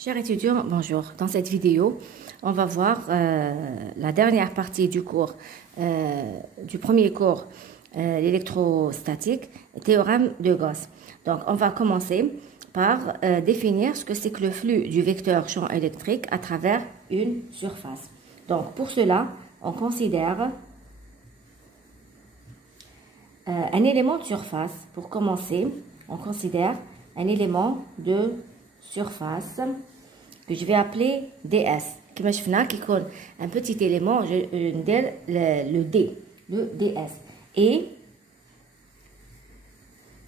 Chers étudiants, bonjour. Dans cette vidéo, on va voir la dernière partie du cours, du premier cours, l'électrostatique, théorème de Gauss. Donc, on va commencer par définir ce que c'est que le flux du vecteur champ électrique à travers une surface. Donc, pour cela, on considère un élément de surface. Pour commencer, on considère un élément de surface que je vais appeler DS. Comme je fais qui compte un petit élément, le D, le DS. Et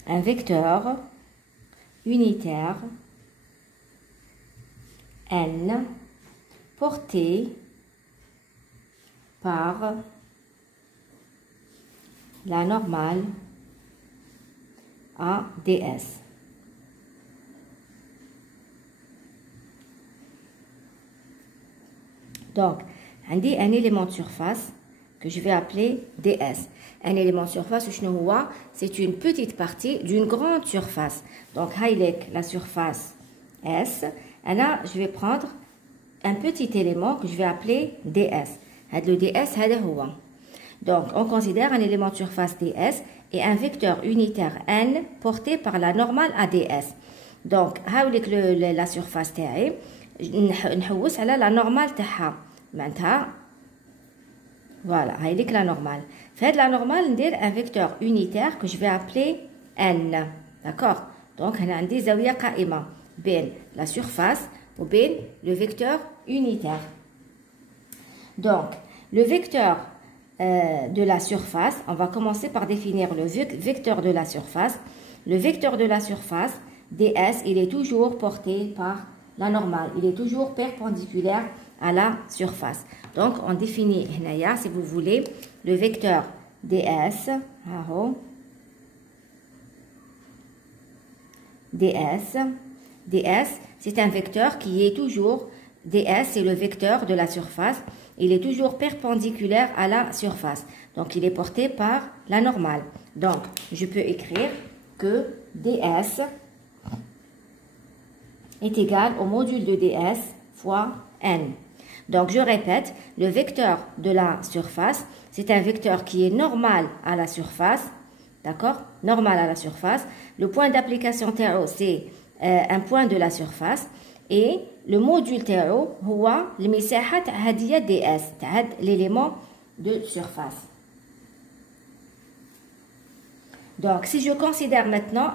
un vecteur unitaire N porté par la normale ADS. Donc, on dit un élément de surface que je vais appeler DS. Un élément de surface, c'est une petite partie d'une grande surface. Donc, la surface S. Et là, je vais prendre un petit élément que je vais appeler DS. Le DS, donc, on considère un élément de surface DS et un vecteur unitaire N porté par la normale ADS. Donc, la surface تاعي نحوس على la normale تاعها معناتها voilà هايليك la normale. فهاد la normale ندير un vecteur unitaire que je vais appeler N. D'accord? Donc هنا عندي زاوية قائمة بين la surface وبين le vecteur unitaire. Donc le vecteur de la surface, on va commencer par définir le vecteur de la surface. Le vecteur de la surface DS, il est toujours porté par la normale, il est toujours perpendiculaire à la surface. Donc, on définit, si vous voulez, le vecteur DS. DS, c'est un vecteur qui est toujours, DS, c'est le vecteur de la surface, il est toujours perpendiculaire à la surface. Donc, il est porté par la normale. Donc, je peux écrire que DS est égal au module de DS fois N. Donc, je répète, le vecteur de la surface, c'est un vecteur qui est normal à la surface, d'accord? Normal à la surface. Le point d'application TAO, c'est un point de la surface. Et le module TAO, c'est المساحة هذه DS, l'élément de surface. Donc, si je considère maintenant,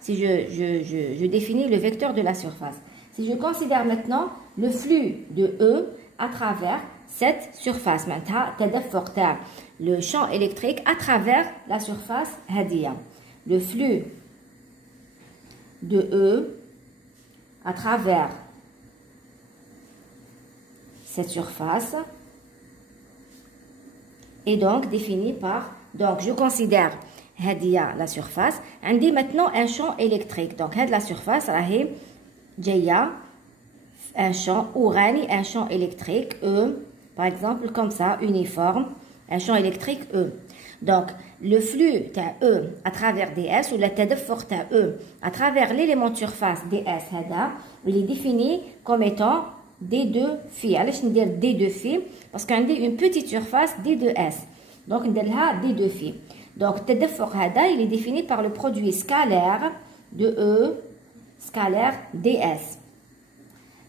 si je définis le vecteur de la surface, si je considère maintenant le flux de E à travers cette surface, le champ électrique à travers la surface Hadia. Le flux de E à travers cette surface est donc défini par, donc je considère la surface, on dit maintenant un champ électrique. Donc, la surface, un champ ourani, un champ électrique E, par exemple, comme ça, uniforme, un champ électrique E. Donc, le flux E à travers DS ou le tadaffour E à travers l'élément de surface DS, il est défini comme étant D2 phi. Alors, je vais dire D2 phi parce qu'on dit une petite surface D2S. Donc, on dit D2 phi. Donc, il est défini par le produit scalaire de E scalaire DS.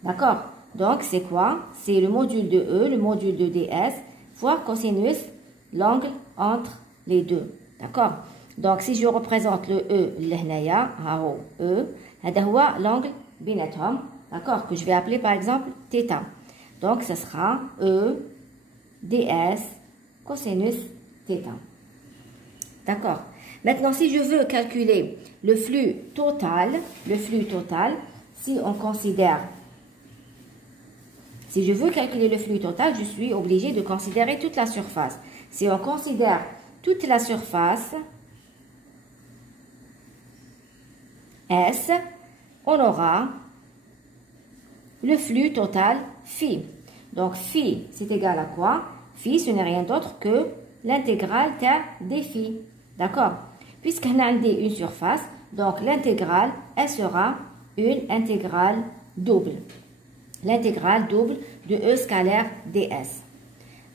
D'accord? Donc, c'est quoi? C'est le module de E, le module de DS, fois cosinus, l'angle entre les deux. D'accord? Donc, si je représente le E, l'angle binatom, d'accord? Que je vais appeler par exemple θ. Donc, ce sera E, DS, cosinus θ. D'accord. Maintenant, si je veux calculer le flux total, si on considère, si je veux calculer le flux total, je suis obligé de considérer toute la surface. Si on considère toute la surface S, on aura le flux total phi. Donc, phi, c'est égal à quoi? Phi, ce n'est rien d'autre que l'intégrale des phi. D'accord? Puisqu'on a une surface, donc l'intégrale, elle sera une intégrale double. L'intégrale double de E scalaire ds.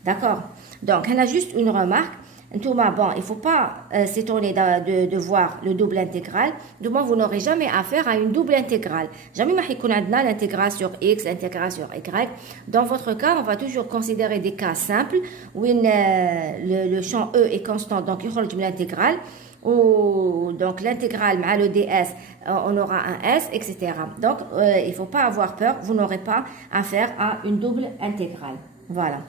D'accord? Donc, on a juste une remarque. Bon, il ne faut pas s'étonner de voir le double intégral. Du moins, vous n'aurez jamais affaire à une double intégrale. Jamais l'intégral sur x, l'intégral sur y. Dans votre cas, on va toujours considérer des cas simples où le champ E est constant, donc il y aura l'intégrale. Donc l'intégrale, le ds, on aura un s, etc. Donc, il ne faut pas avoir peur, vous n'aurez pas affaire à une double intégrale. Voilà.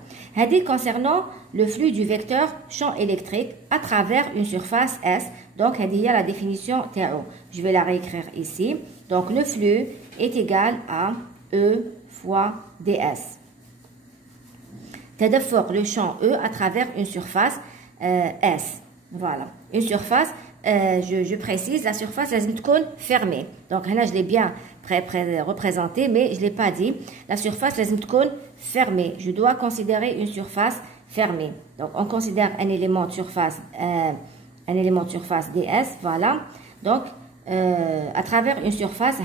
Concernant le flux du vecteur champ électrique à travers une surface S. Donc, il y a la définition TO. Je vais la réécrire ici. Donc, le flux est égal à E fois ds. Tadaffor le champ E à travers une surface S. Voilà. Une surface, je précise, la surface est fermée. Donc, là, je l'ai bien représenté, mais je ne l'ai pas dit. La surface est fermée. Je dois considérer une surface fermée. Donc, on considère un élément de surface ds. Voilà. Donc, à travers une surface,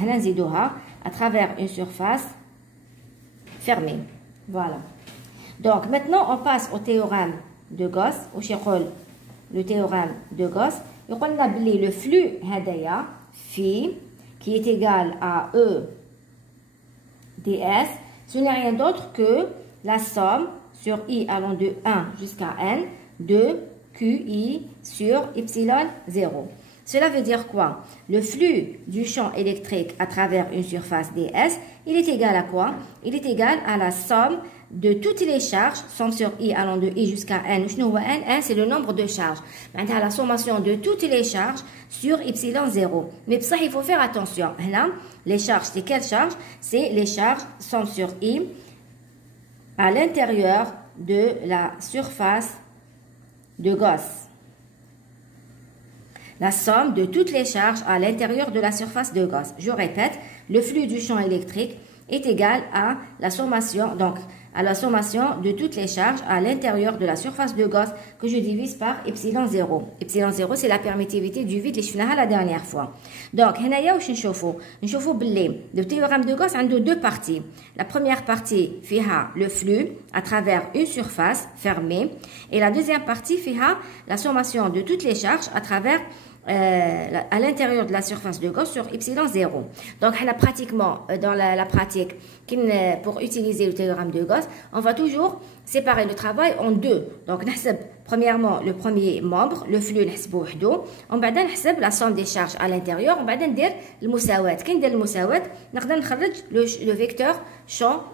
à travers une surface fermée. Voilà. Donc, maintenant, on passe au théorème de Gauss, le théorème de Gauss. On a le flux phi qui est égal à E ds, ce n'est rien d'autre que la somme sur i allant de 1 jusqu'à n de qi sur epsilon 0. Cela veut dire quoi? Le flux du champ électrique à travers une surface ds, il est égal à quoi? Il est égal à la somme de toutes les charges, somme sur i allant de i jusqu'à n. N, c'est le nombre de charges. Maintenant, la sommation de toutes les charges sur epsilon 0. Mais pour ça, il faut faire attention. Là, les charges, c'est quelles charges? C'est les charges, somme sur i, à l'intérieur de la surface de Gauss. La somme de toutes les charges à l'intérieur de la surface de Gauss. Je répète, le flux du champ électrique est égal à la sommation, de toutes les charges à l'intérieur de la surface de Gauss que je divise par epsilon 0. Epsilon 0, c'est la permittivité du vide, que je la dernière fois. Donc, le théorème de Gauss a deux parties. La première partie fait le flux à travers une surface fermée et la deuxième partie fait la sommation de toutes les charges à travers à l'intérieur de la surface de Gauss sur epsilon 0. Donc, pratiquement, dans la pratique, pour utiliser le théorème de Gauss, on va toujours séparer le travail en deux. Donc, premièrement, le premier membre, le flux, on va la somme des charges à l'intérieur, on va dire le musawat. Quand on dit le musawat, on va le vecteur champ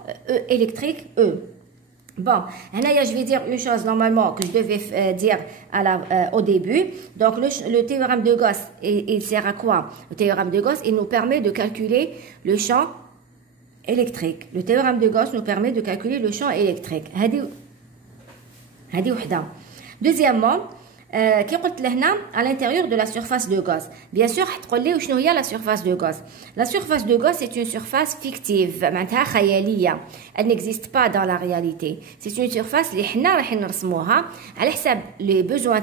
électrique E. Bon, je vais dire une chose normalement que je devais dire au début. Donc, le théorème de Gauss, il sert à quoi? Le théorème de Gauss, il nous permet de calculer le champ électrique. Le théorème de Gauss nous permet de calculer le champ électrique. Deuxièmement, à l'intérieur de la surface de Gauss. Bien sûr, la surface de Gauss. La surface de Gauss est une surface fictive. Elle n'existe pas dans la réalité. C'est une surface les besoins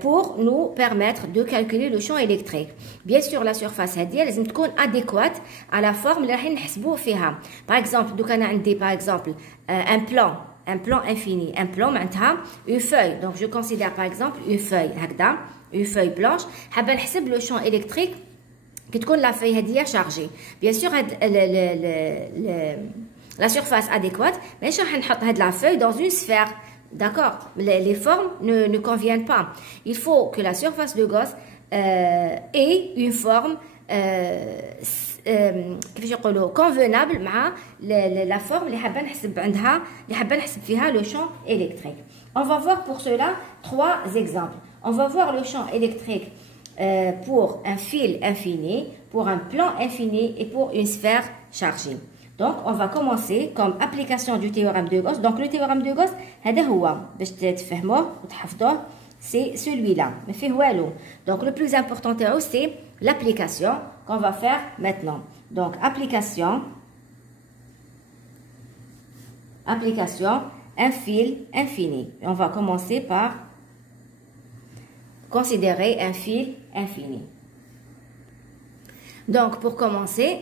pour nous permettre de calculer le champ électrique. Bien sûr, la surface est adéquate à la forme. Par exemple, un plan infini. Un plan, une feuille. Donc, je considère par exemple une feuille. Une feuille blanche. Le champ électrique qui est la feuille chargée. Bien sûr, la surface adéquate, mais je vais mettre la feuille dans une sphère. D'accord? Les formes ne conviennent pas. Il faut que la surface de Gauss ait une forme convenable مع la forme اللي حابه نحسب عندها le champ électrique. On va voir pour cela trois exemples. On va voir le champ électrique pour un fil infini, pour un plan infini et pour une sphère chargée. Donc, on va commencer comme application du théorème de Gauss. Donc, le théorème de Gauss, c'est celui-là. Donc, le plus important, c'est l'application qu'on va faire maintenant. Donc, application, un fil infini. On va commencer par considérer un fil infini. Donc, pour commencer,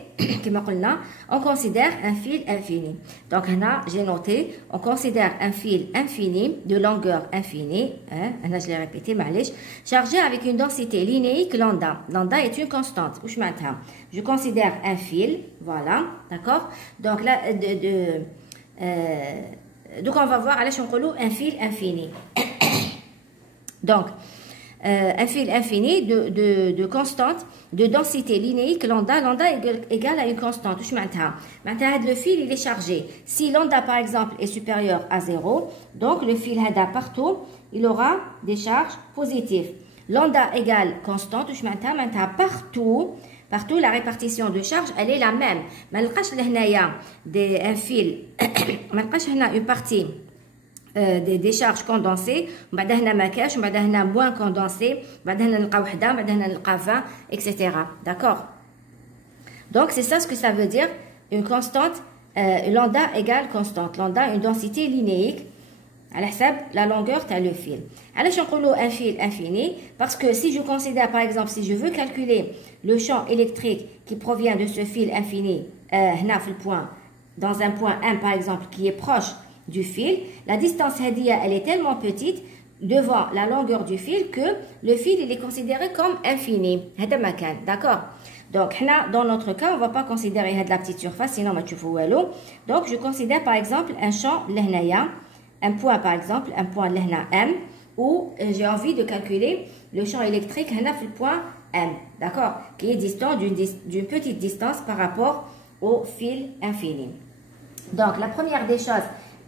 on considère un fil infini. Donc, là, j'ai noté, on considère un fil infini, de longueur infinie, là, je l'ai répété, معليش, chargé avec une densité linéique lambda. Lambda est une constante. Je considère un fil, voilà, d'accord? Donc, là, donc, on va voir, allez, un fil infini. Donc, un fil infini de constante de densité linéique lambda. Lambda égale à une constante. Le fil il est chargé. Si lambda par exemple est supérieur à 0, donc le fil partout il aura des charges positives. Lambda égale constante. Partout la répartition de charge elle est la même. Un fil une partie des charges condensées, بعدها ما كاش بعدها moins condensées, بعدها نلقى وحده بعدها نلقى 20 etc. D'accord? Donc c'est ça ce que ça veut dire une constante lambda égale constante. Lambda une densité linéique على حساب la longueur تاع le fil. علاش نقولوا un fil infini? Parce que si je considère par exemple si je veux calculer le champ électrique qui provient de ce fil infini هنا في الpoint dans un point M par exemple qui est proche du fil, la distance elle est tellement petite devant la longueur du fil que le fil il est considéré comme infini. D'accord? Donc dans notre cas, on ne va pas considérer la petite surface, sinon donc je considère par exemple un champ un point par exemple, un point M, où j'ai envie de calculer le champ électrique le point M, d'accord? Qui est distant d'une petite distance par rapport au fil infini. Donc la première des choses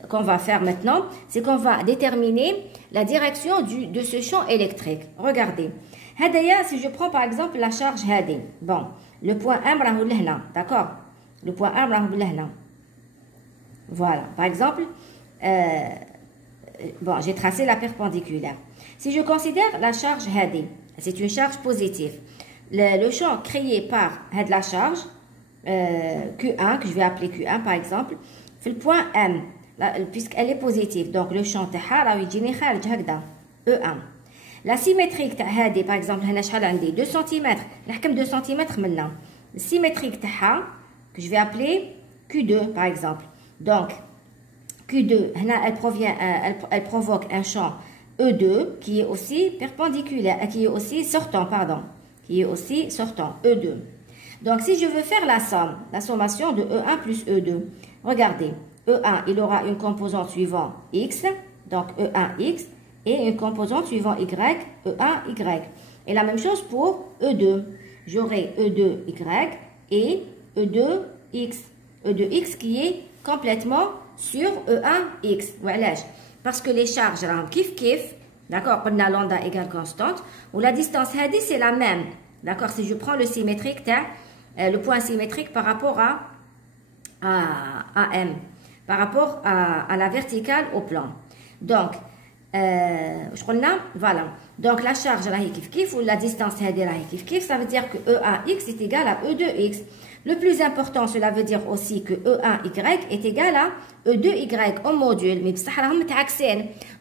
qu'on va faire maintenant, c'est qu'on va déterminer la direction de ce champ électrique. Regardez. Si je prends par exemple la charge Hadi, bon, le point M, d'accord? Le point M, voilà. Par exemple, bon, j'ai tracé la perpendiculaire. Si je considère la charge Hadi, c'est une charge positive. Le champ créé par la charge, Q1, que je vais appeler Q1 par exemple, fait le point M. Puisqu'elle est positive, donc le champ E1. La symétrique par exemple 2 cm 2 cm maintenant. La symétrique que je vais appeler Q2 par exemple. Donc Q2 elle provoque un champ E2 qui est aussi perpendiculaire, qui est aussi sortant, pardon, qui est aussi sortant, E2. Donc si je veux faire la sommation de E1 plus E2, regardez. E1, il aura une composante suivante X, donc E1X, et une composante suivante Y, E1Y. Et la même chose pour E2. J'aurai E2Y et E2X. E2X qui est complètement sur E1X. Voilà. Parce que les charges, kiff, d'accord, on a lambda égale constante, ou la distance c'est la même. D'accord, si je prends le symétrique, le point symétrique par rapport à M. Par rapport à la verticale au plan. Donc, voilà. Donc, la charge, ou la distance, ça veut dire que E1x est égal à E2x. Le plus important, cela veut dire aussi que E1y est égal à E2y au module. Mais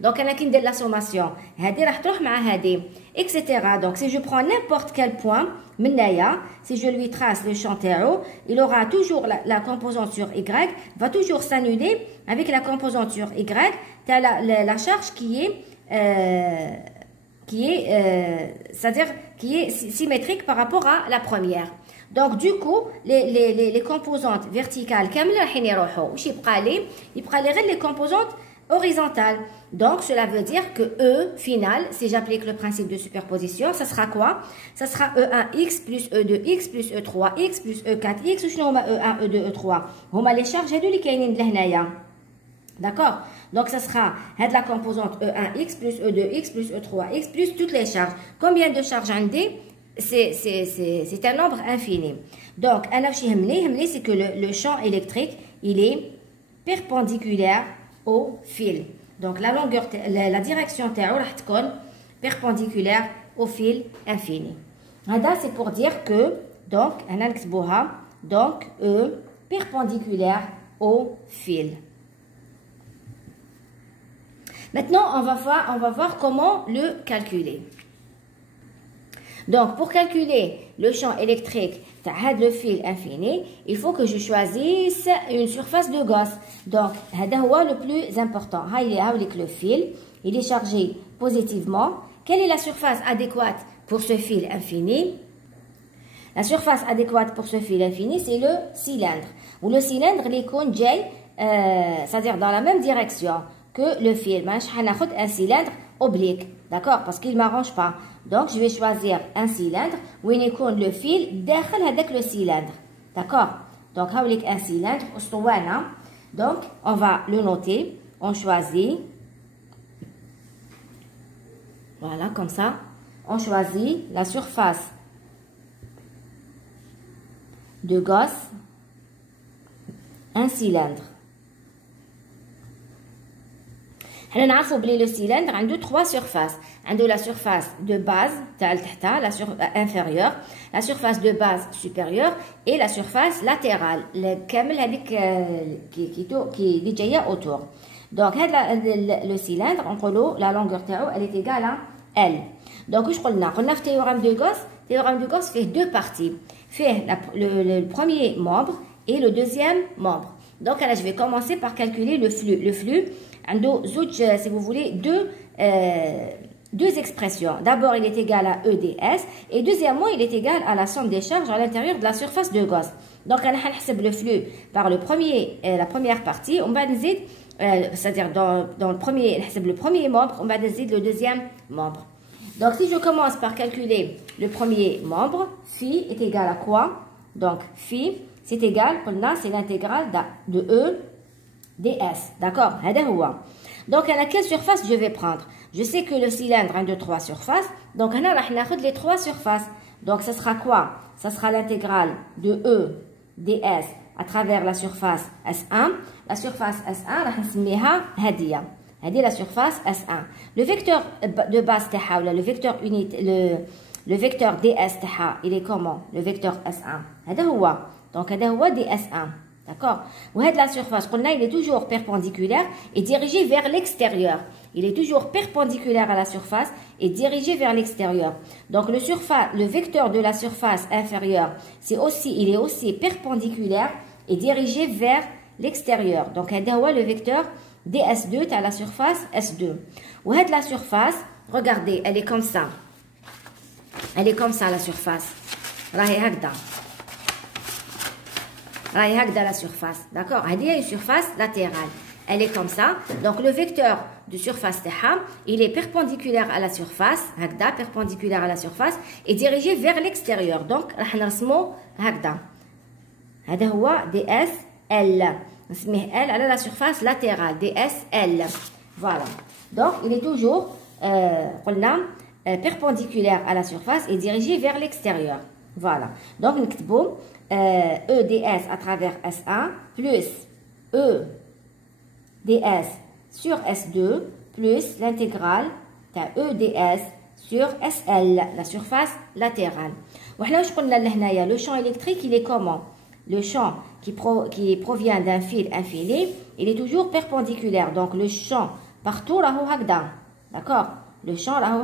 donc, on a la sommation. Etc. Donc, si je prends n'importe quel point, si je lui trace le champ théo, il aura toujours la composante sur Y, va toujours s'annuler avec la composante sur Y, la charge qui est symétrique par rapport à la première. Donc du coup les composantes verticales il les composantes horizontales. Donc cela veut dire que E final, si j'applique le principe de superposition, ça sera quoi? Ça sera E1x plus E2x plus E3x plus E4x ou sinon E1 E2 E3 هما les charges هادو اللي كاينين لهنايا. D'accord? Donc ça sera la composante E1x plus E2x plus E3x plus toutes les charges. Combien de charges عندي? C'est un nombre infini. Donc, c'est que le champ électrique, il est perpendiculaire au fil. Donc, la direction perpendiculaire au fil infini. C'est pour dire que, donc, E perpendiculaire au fil. Maintenant, on va voir comment le calculer. Donc, pour calculer le champ électrique, le fil infini, il faut que je choisisse une surface de Gauss. Donc, c'est le plus important. Le fil, il est chargé positivement. Quelle est la surface adéquate pour ce fil infini? La surface adéquate pour ce fil infini, c'est le cylindre. Ou le cylindre, il est c'est-à-dire dans la même direction que le fil. Je vais un cylindre oblique, d'accord? Parce qu'il ne m'arrange pas. Donc, je vais choisir un cylindre où il est le fil derrière avec le cylindre, d'accord? Donc, un cylindre, donc, on va le noter. On choisit. Voilà, comme ça. On choisit la surface de Gauss, un cylindre. On a le cylindre a trois surfaces. On a la surface de base, la surface inférieure, la surface de base supérieure et la surface latérale, qui est autour. Donc, le cylindre, la longueur elle est égale à L. Donc, je on a le théorème de Gauss. Le théorème de Gauss fait deux parties. Fait le premier membre et le deuxième membre. Donc, là, je vais commencer par calculer le flux. Le flux, si vous voulez, deux expressions. D'abord, il est égal à EDS et deuxièmement, il est égal à la somme des charges à l'intérieur de la surface de Gauss. Donc, on va le flux par la première partie. On va c'est-à-dire dans le premier membre, on va le deuxième membre. Donc, si je commence par calculer le premier membre, phi est égal à quoi? Donc, phi, c'est égal, c'est l'intégrale de E ds. D'accord? Donc, à quelle surface je vais prendre? Je sais que le cylindre a trois surfaces. Donc, on va les trois surfaces. Donc, ce sera quoi? Ce sera l'intégrale de E ds à travers la surface S1. La surface S1, on va l'appeler هذه la surface S1. Le vecteur de base تاعها ولا le vecteur unité le vecteur ds تاعها il est comment? Le vecteur S1. هذا هو. Donc هذا هو ds1. D'accord? وهذه la surface قلنا il est toujours perpendiculaire et dirigé vers l'extérieur. Il est toujours perpendiculaire à la surface et dirigé vers l'extérieur. Donc le vecteur de la surface inférieure, il est aussi perpendiculaire et dirigé vers l'extérieur. Donc هذا هو le vecteur ds2 à la surface S2. Ou la surface, regardez, elle est comme ça. Elle est comme ça la surface. راهي هكذا. راهي هكذا la surface. D'accord? هذه une surface latérale. Elle est comme ça. Donc le vecteur de surface تاعها, il est perpendiculaire à la surface, هكذا perpendiculaire à la surface et dirigé vers l'extérieur. Donc راح نرسمو هكذا. هذا هو dsL. نسميه L على la surface latérale DSL. Voilà. Donc il est toujours perpendiculaire à la surface et dirigé vers l'extérieur. Voilà. Donc نكتبو EDS à travers S1 plus EDS sur S2 plus l'intégrale de EDS sur SL, la surface latérale. وحنا واش قلنا لهنايا le champ électrique il est comment? Le champ qui provient d'un fil infini, il est toujours perpendiculaire. Donc, le champ partout, là, d'accord? Le champ, là,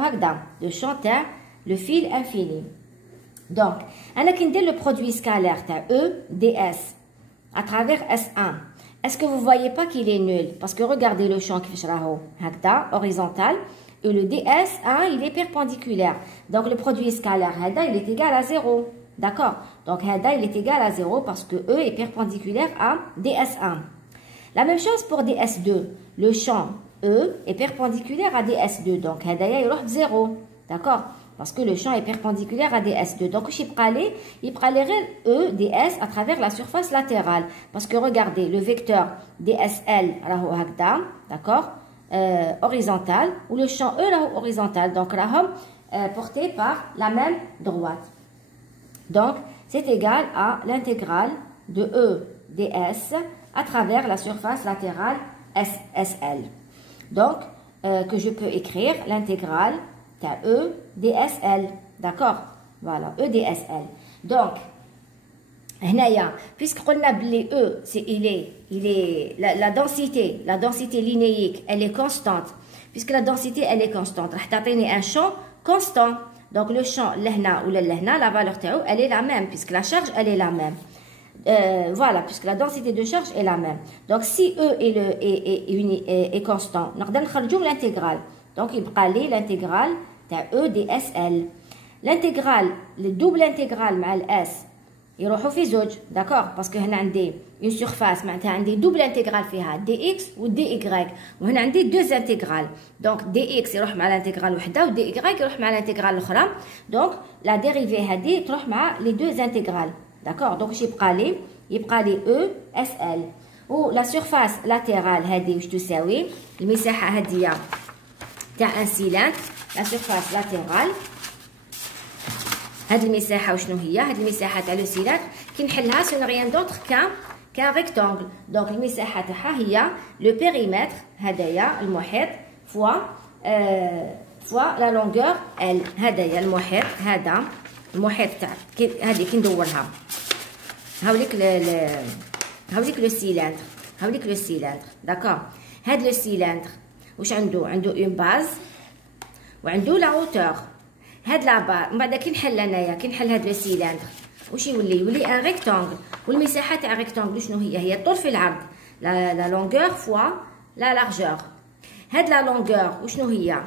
le champ, le fil infini. Donc, on a le produit scalaire, E, ds, à travers S1. Est-ce que vous ne voyez pas qu'il est nul? Parce que regardez le champ qui est horizontal, et le ds1, il est perpendiculaire. Donc, le produit scalaire, il est égal à 0. D'accord? Donc, il est égal à 0 parce que E est perpendiculaire à ds1. La même chose pour ds2. Le champ E est perpendiculaire à ds2. Donc, il est 0. D'accord? Parce que le champ est perpendiculaire à ds2. Donc, il prend E, ds à travers la surface latérale. Parce que regardez, le vecteur dsL, d'accord? Horizontal, ou le champ E, horizontal. Donc, porté par la même droite. Donc, c'est égal à l'intégrale de E ds à travers la surface latérale SL. Donc, que je peux écrire l'intégrale de E dsL. D'accord? Voilà, E dsL. Donc, puisqu'on a les E, la densité linéique, elle est constante. Puisque la densité, elle est constante. On a un champ constant. Donc le champ lehna ou le lehna, la valeur تاعو elle est la même puisque la charge elle est la même. Voilà, puisque la densité de charge est la même. Donc si E est constant, نقدر نخرجوا l'intégrale. Donc il بقى لي l'intégrale تاع E dSL. L'intégrale, le double intégrale مع S يروحوا في زوج, d'accord, parce que هنا عندي une surface معناتها عندي double intégrale فيها dx و dy وهنا عندي deux intégrales. Donc dx يروح مع l'intégrale وحده و dy يروح مع l'intégrale الاخرى. Donc la dérivée هذه تروح مع les deux intégrales, d'accord. Donc يبقى لي E SL و la surface latérale هذه واش تساوي المساحه هذه تاع un cylindre. La surface latérale هذه المساحه وشنو هي؟ هذه المساحه تاع لو سيلندر كي نحلها سون ريان دوطخ كان ريكتانغل. دونك المساحه تاعها هي لو بيريمتر هذايا المحيط فوا لا لونغور ال. هذايا المحيط, هذا المحيط تاع هذه كي ندورها هاوليك لو سيلندر داكور. هذا لو سيلندر واش عنده اون باز وعنده لا هوتور. هاد لابا من بعد كي نحل انايا كي نحل هاد لو سيلندر واش يولي ان ريكتانغل. والمساحه تاع ريكتانغل شنو هي الطول في العرض لا لونغور فوا لا لارجور. هاد لا لونغور وشنو هي؟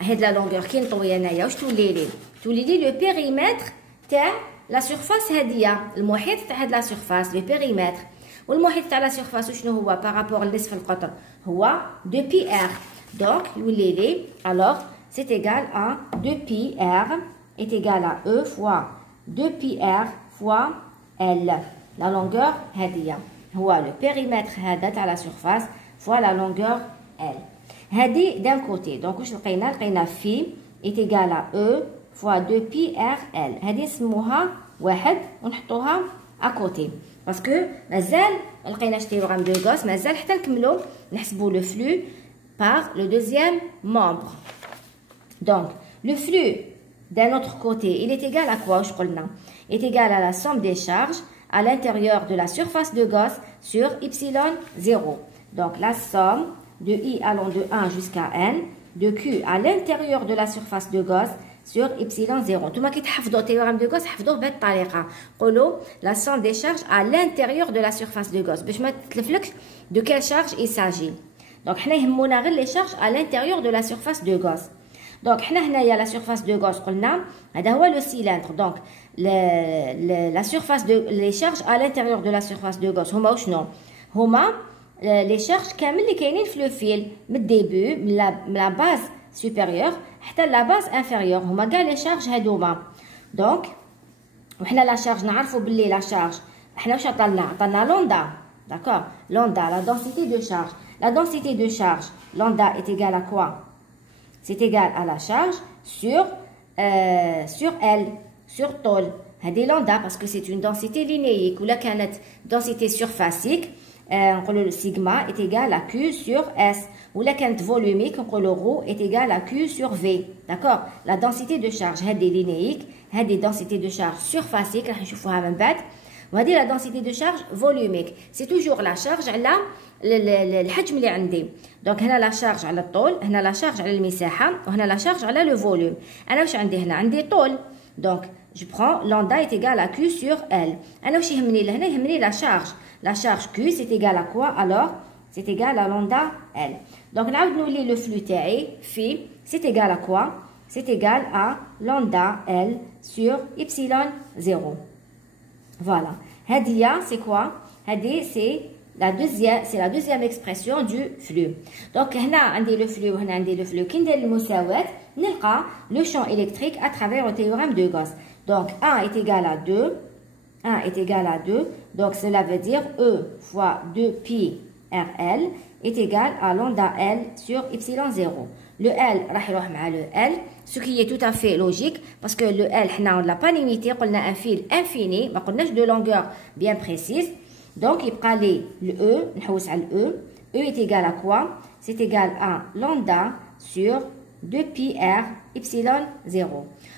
هاد لا لونغور كي نطوي انايا واش تولي لي لو بيريمتر تاع لا سيرفاس هاديه, المحيط تاع هاد لا سيرفاس لو بيريمتر. والمحيط تاع لا سيرفاس وشنو هو بارابور لنصف القطر هو 2 بي ار. دونك يولي لي الوغ c'est égal à 2πr est égal à E fois 2πr fois L. La longueur هذه هو le périmètre هذا تاع la surface fois la longueur L. هذه d'un côté. donc واش لقينا phi est égal à E fois 2πrL. هذه نسموها واحد ونحطوها à côté parce que مازال لقيناش théorème de Gauss, مازال حتى نكملوا نحسبوا le flux par le deuxième membre. Donc, le flux d'un autre côté, il est égal à quoi? Il est égal à la somme des charges à l'intérieur de la surface de Gauss sur y0. Donc, la somme de i allant de 1 jusqu'à n de q à l'intérieur de la surface de Gauss sur y0. Tout le monde qui a le théorème de Gauss, il a la somme des charges à l'intérieur de la surface de Gauss. De quelle charge il s'agit? Donc, on a les charges à l'intérieur de la surface de Gauss. Donc, هنايا la surface de Gauss قلنا هذا هو le cylindre. Donc, la surface de les charges à l'intérieur de la surface de Gauss هما وشنو؟ هما les charges كامل اللي كاينين في لو فيل من الديبي من la base supérieure حتى la base inférieure هما كاع les charges هذوما. Donc, وحنا la charge نعرفوا باللي la charge حنا واش عطانا لوندا, d'accord. Lambda, la densité de charge. La densité de charge, lambda est égale à quoi? C'est égal à la charge sur L, sur tôle. هذه lambda parce que c'est une densité linéique. Ou là, كانت densité surfacique, le sigma est égal à Q sur S. Ou là, كانت volumique, le rho est égal à Q sur V. D'accord? La densité de charge, هذه linéique, هذه densité de charge surfacique, راح نشوفوها من بعد. وهذه la densité de charge volumique. C'est toujours la charge على الحجم اللي عندي. دونك هنا لا شارج على الطول, هنا لا شارج على المساحه, وهنا لا شارج على لو فوليوم. انا واش عندي هنا؟ عندي طول. دونك جو برون لامدا est égal à Q sur L. انا واش يهمني لهنا؟ يهمني لا شارج. لا شارج Q c'est égal à quoi alors? C'est égal à lambda L. دونك نعاود نولي لو فلو تاعي في c'est égal à quoi? C'est égal à lambda L sur y0. Voilà. Hadia, c'est quoi? Hadia, c'est la deuxième expression du flux. Donc, هنا عندي le flux وهنا عندي le flux. كي ندير المساواة نلقى le champ électrique à travers le théorème de Gauss. Donc, 1 est égal à 2. 1 est égal à 2. Donc, cela veut dire E fois 2 pi RL est égal à lambda L sur y0. Le L راح يروح مع le L, ce qui est tout à fait logique parce que le L on ne l'a pas limité, on a un fil infini, ما قلناش de longueur bien précise. Donc يبقى لي le E, نحوس على le E est égal à quoi? C'est égal à lambda sur 2 pi R y0.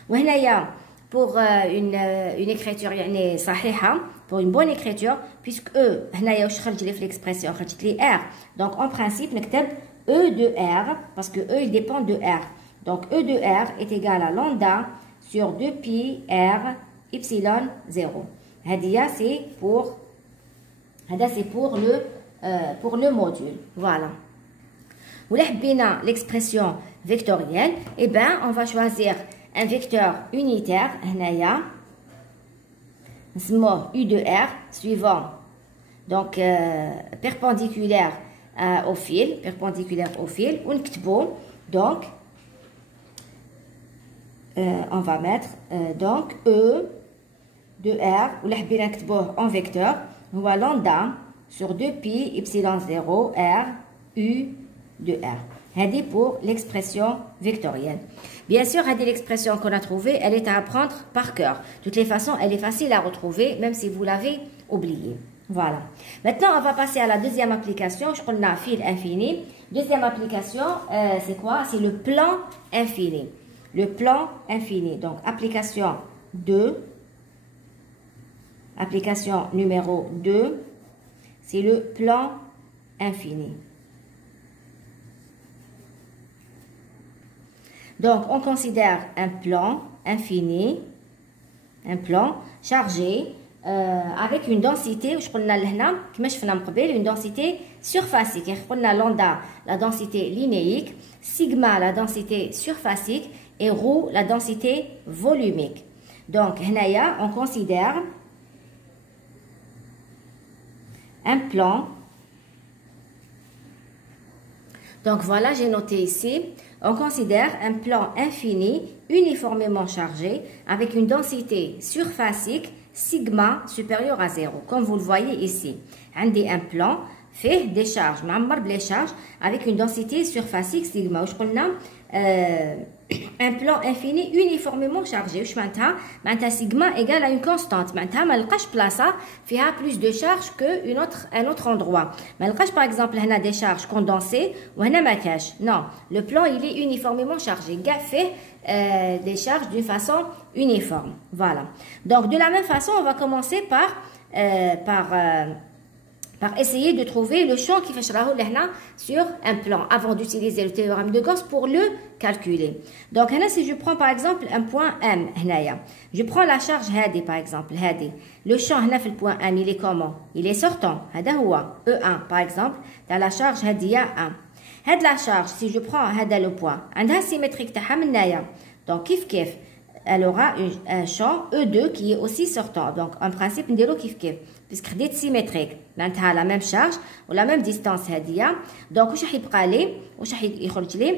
وهنايا pour une écriture يعني صحيحة, pour une bonne écriture, puisque E هنايا واش خرج لي في l'expression خرجت لي R. Donc en principe نكتب E de R, parce que E il dépend de R. Donc E de R est égal à lambda sur 2pi r epsilon 0. C'est pour le module. Voilà. Ou l'expression vectorielle, eh ben, on va choisir un vecteur unitaire, U de R, suivant, donc perpendiculaire au fil, ou donc, on va mettre donc E de R, ou en vecteur, ou lambda sur 2pi epsilon 0 R U de R. C'est pour l'expression vectorielle. Bien sûr, l'expression qu'on a trouvée, elle est à apprendre par cœur. De toutes les façons, elle est facile à retrouver, même si vous l'avez oubliée. Voilà. Maintenant, on va passer à la deuxième application. Je connais fil infini. Deuxième application, c'est quoi? C'est le plan infini. Le plan infini. Donc, application 2. Application numéro 2. C'est le plan infini. Donc, on considère un plan infini, un plan chargé avec une densité, une densité surfacique. On a lambda, la densité linéique, sigma, la densité surfacique, et ρ, la densité volumique. Donc, on considère un plan. Donc, voilà, j'ai noté ici. On considère un plan infini uniformément chargé avec une densité surfacique sigma supérieure à 0. Comme vous le voyez ici, un plan fait des charges, les charges avec une densité surfacique sigma. Un plan infini uniformément chargé. Sigma égale à une constante. Il y a plus de charges qu'un autre endroit. Par exemple, il y a des charges condensées ou non, le plan il est uniformément chargé. Il fait des charges d'une façon uniforme. Voilà. Donc, de la même façon, on va commencer par essayer de trouver le champ qui fait sur un plan avant d'utiliser le théorème de Gauss pour le calculer. Donc, si je prends par exemple un point M, je prends la charge par exemple, le champ le point M, il est comment? Il est sortant. E1 par exemple, dans la charge 1. La charge, si je prends le point, symétrique donc kif, elle aura un champ E2 qui est aussi sortant. Donc, en principe, nous dirons kif, puisque c'est symétrique. La même charge ou la même distance. Donc,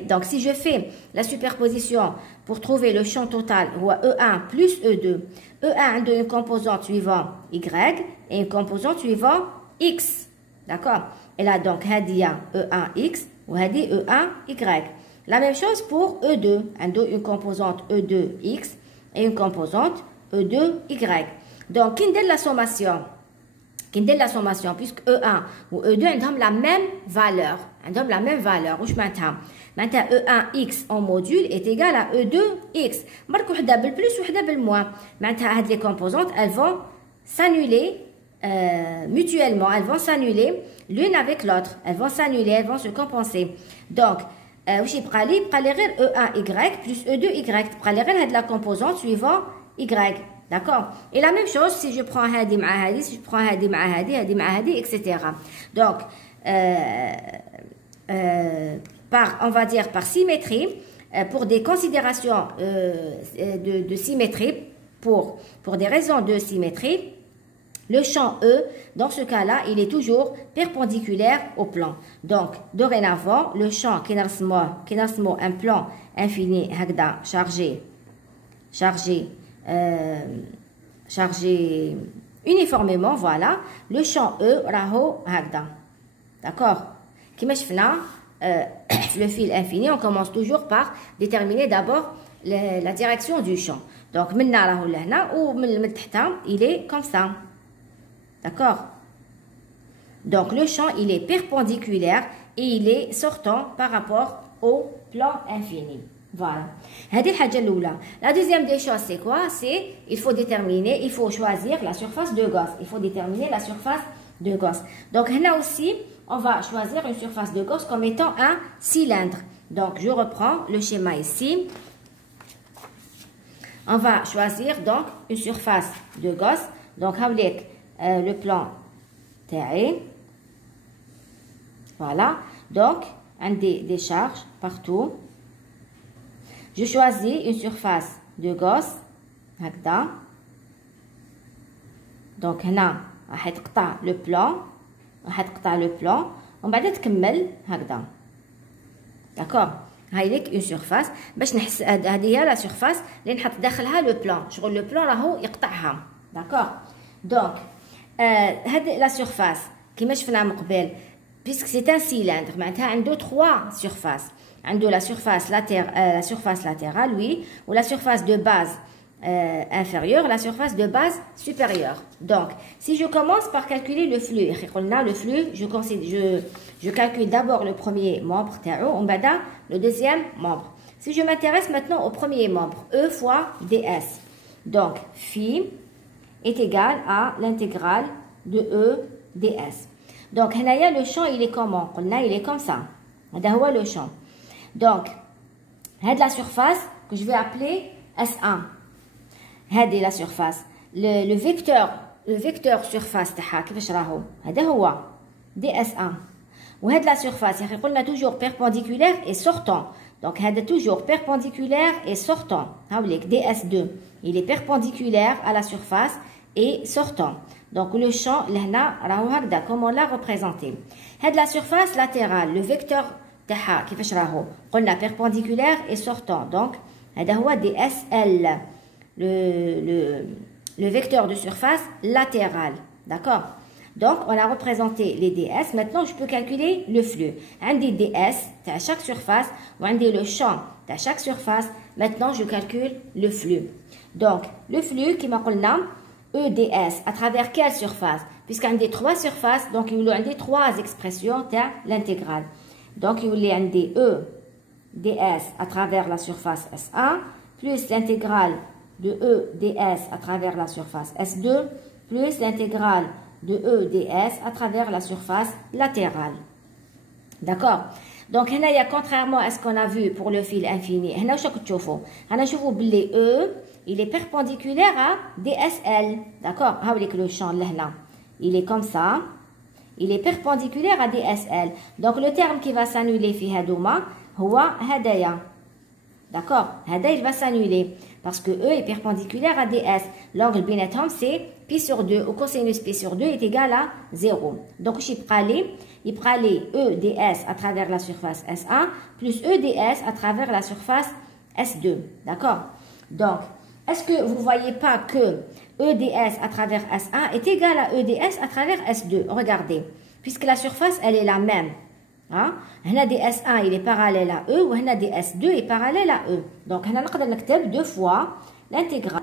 donc, si je fais la superposition pour trouver le champ total, E1 plus E2, E1 a une composante suivant Y et une composante suivant X. D'accord? Et là, donc, E1X ou E1Y. La même chose pour E2. Une composante E2X et une composante E2Y. Donc, qui est la sommation? Puisque E1 ou E2 ont la même valeur. Maintenant, E1X en module est égal à E2X. Marque plus ou moins. Maintenant, les composantes, elles vont s'annuler mutuellement. Elles vont s'annuler l'une avec l'autre. Elles vont se compenser. Donc, E1Y plus E2Y. La composante suivant Y. D'accord? Et la même chose si je prends Hadi ma Hadi, si je prends Hadi ma Hadi, Hadi ma Hadi, etc. Donc, on va dire par symétrie, pour des considérations de symétrie, pour des raisons de symétrie, le champ E, dans ce cas-là, il est toujours perpendiculaire au plan. Donc, dorénavant, le champ qui est un plan infini, chargé uniformément, voilà, le champ E, raho, hagda. D'accord? Qui le fil infini, on commence toujours par déterminer d'abord la direction du champ. Donc, il est comme ça. D'accord? Donc, le champ, il est perpendiculaire et il est sortant par rapport au plan infini. Voilà. La deuxième des choses, c'est quoi? C'est, il faut choisir la surface de Gauss. Il faut déterminer la surface de Gauss. Donc, là aussi, on va choisir une surface de Gauss comme étant un cylindre. Donc, je reprends le schéma ici. On va choisir donc une surface de gosse. Donc, le plan taillé. Voilà. Donc, des charges partout. Je choisis une surface de gosse. هكذا. Donc, هنا راح تقطع le plan. راح تقطع le plan. ومن بعد تكمل هكذا. D'accord. هاي لك اون سيرفاس باش نحس هذه هي لا سيرفاس اللي نحط داخلها لو بلان شغل لو بلان راهو يقطعها داكور دونك هاد لا سيرفاس كيما شفنا من قبل بيسك سي ان سيلندر معناتها عنده 3 سيرفاس عنده لا سيرفاس لا سيرفاس لاتيرال وي ولا سيرفاس دو باز inférieure, la surface de base supérieure. Donc, si je commence par calculer le flux, je calcule d'abord le premier membre, le deuxième membre. Si je m'intéresse maintenant au premier membre, E fois ds. Donc, phi est égal à l'intégrale de E ds. Donc, le champ, il est comment? Il est comme ça. C'est le champ. Donc, c'est la surface que je vais appeler S1. هذه لا سيرفاس لو فيكتور سيرفاس تاعها كيفاش راهو هذا هو دي اس 1 وهاد لا سيرفاس يا اخي قلنا توجور بيربونديكولير اي سورتون دونك هذا توجور بيربونديكولير اي سورتون هاوليك دي اس 2 il est perpendiculaire à la surface et sortant donc le champ لهنا راهو هكذا كومون لا ريبريزونتي هاد لا سيرفاس لاتيرال لو فيكتور تاعها كيفاش راهو قلنا بيربونديكولير اي سورتون دونك هذا هو دي اس ال le vecteur de surface latéral. D'accord? Donc, on a représenté les ds. Maintenant, je peux calculer le flux. Un des ds à chaque surface, ou un des le champ à chaque surface. Maintenant, je calcule le flux. Donc, le flux, qui m'a dit EDS, à travers quelle surface? Puisqu'il y a des 3 surfaces, donc il y a des 3 expressions de l'intégrale. Donc, il y a des EDS à travers la surface S1, plus l'intégrale de E ds à travers la surface S2 plus l'intégrale de E ds à travers la surface latérale. D'accord? Donc, contrairement à ce qu'on a vu pour le fil infini, E, il est perpendiculaire à DSL. D'accord? Le champ là, il est comme ça. Il est perpendiculaire à DSL. Donc, le terme qui va s'annuler fi hadouma, huwa hadaya. D'accord? Hadaya, il va s'annuler. Parce que E est perpendiculaire à ds. L'angle binetom, c'est pi sur 2, ou cosinus pi sur 2 est égal à 0. Donc, il prend les E ds à travers la surface S1 plus E ds à travers la surface S2. D'accord? Donc, est-ce que vous ne voyez pas que E ds à travers S1 est égal à E ds à travers S2? Regardez, puisque la surface, elle est la même. Hein? ds1 il est parallèle à E ou ds2 est parallèle à E. Donc, on peut écrire 2 fois l'intégrale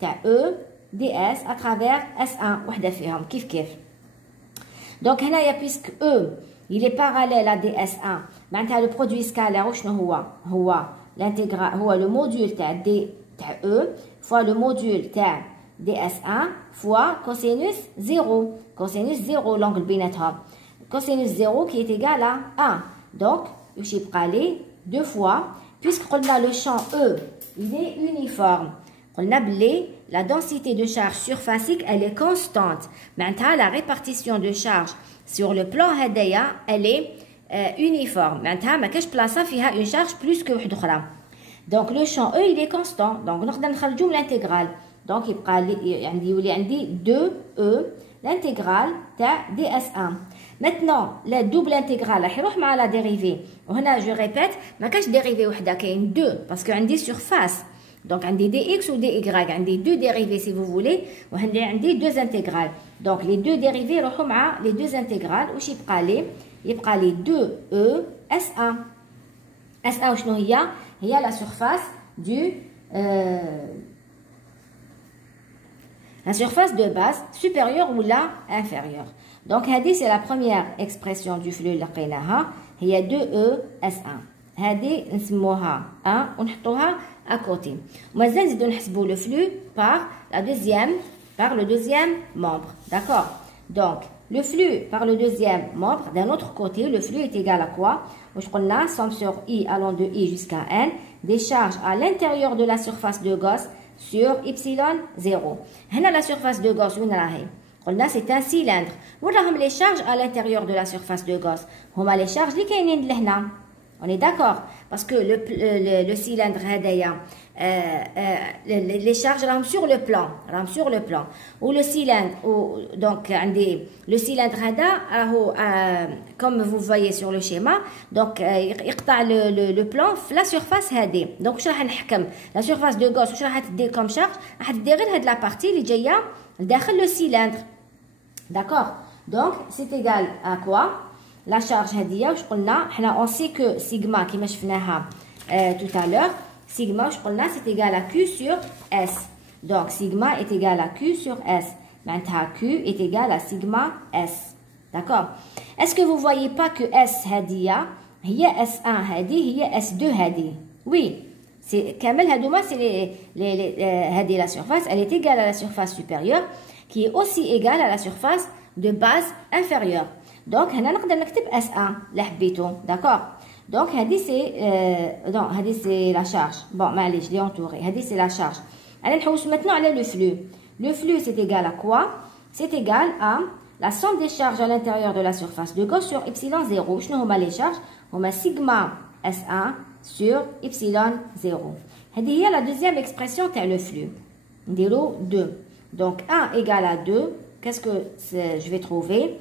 de E ds à travers S1. Donc, puisque E il est parallèle à ds1, le produit scalaire, le module de E fois le module de ds1 fois cosinus 0. Cosinus 0, l'angle binatop. Cosinus 0 qui est égal à 1. Donc, je vais aller 2 fois, puisque le champ E, il est uniforme. La densité de charge surfacique, elle est constante. Maintenant, la répartition de charge sur le plan Hadaya, elle est uniforme. Maintenant, je vais placer une charge plus que l'autre. Donc, le champ E, il est constant. Donc, on va faire l'intégrale. Donc, il y a 2E, l'intégrale de ds1. Maintenant, la double intégrale, la dérivée. Je répète, je ne dérivée, il y a 2, parce qu'il y a des surfaces. Donc, il y a des dx ou des y, il y a des 2 dérivés si vous voulez, il y a des 2 intégrales. Donc, les 2 dérivés, les 2 intégrales, il y a les 2e S1. S1, il y a la surface la surface de base supérieure ou la inférieure. Donc, c'est la première expression du flux. Il y a 2E S1. هذه نسموها 1 ونحطوها à côté. ومازال نزيدو نحسبوا le flux par le deuxième membre. D'accord? Donc, le flux par le deuxième membre, d'un autre côté, le flux est égal à quoi? Je somme sur I allant de I jusqu'à N, des charges à l'intérieur de la surface de Gauss sur epsilon 0. هنا la surface de Gauss وين راهي؟ قلنا c'est un cylindre. وراهم les charges à l'intérieur de la surface de Gauss. هما les charges اللي كاينين لهنا. On est d'accord parce que le cylindre هدايا les charges راهم sur le plan ou le cylindre donc عندي le cylindre هذا راهو comme vous voyez sur le schéma donc يقطع le plan في la surface هذه donc واش راح نحكم la surface de Gauss واش راح تدير comme charge راح تدير غير هاد la partie اللي جايه داخل le cylindre d'accord donc c'est égal à quoi la charge هذه واش قلنا حنا on sait que sigma كيما شفناها tout à l'heure sigma واش قلنا c'est égal à Q sur S donc sigma est égal à Q sur S معناتها Q est égal à sigma S d'accord est-ce que vous voyez pas que S هذه هي S1 هذه هي S2 هذه oui c'est كامل هذوما c'est هذه la surface elle est égale à la surface supérieure qui est aussi égale à la surface de base inférieure donc هنا نقدر نكتب S1 اللي حبيتو d'accord donc هذه c'est la charge bon معليش je l'ai entouré هذه c'est la charge allez نحوس maintenant على le flux c'est égal à quoi c'est égal à la somme des charges à l'intérieur de la surface de Gauss sur epsilon 0 شنو هما les charges هما sigma S1 sur epsilon 0 هذه هي la deuxième expression تاع le flux نديرو 2 donc 1 égale à 2 qu'est-ce que je vais trouver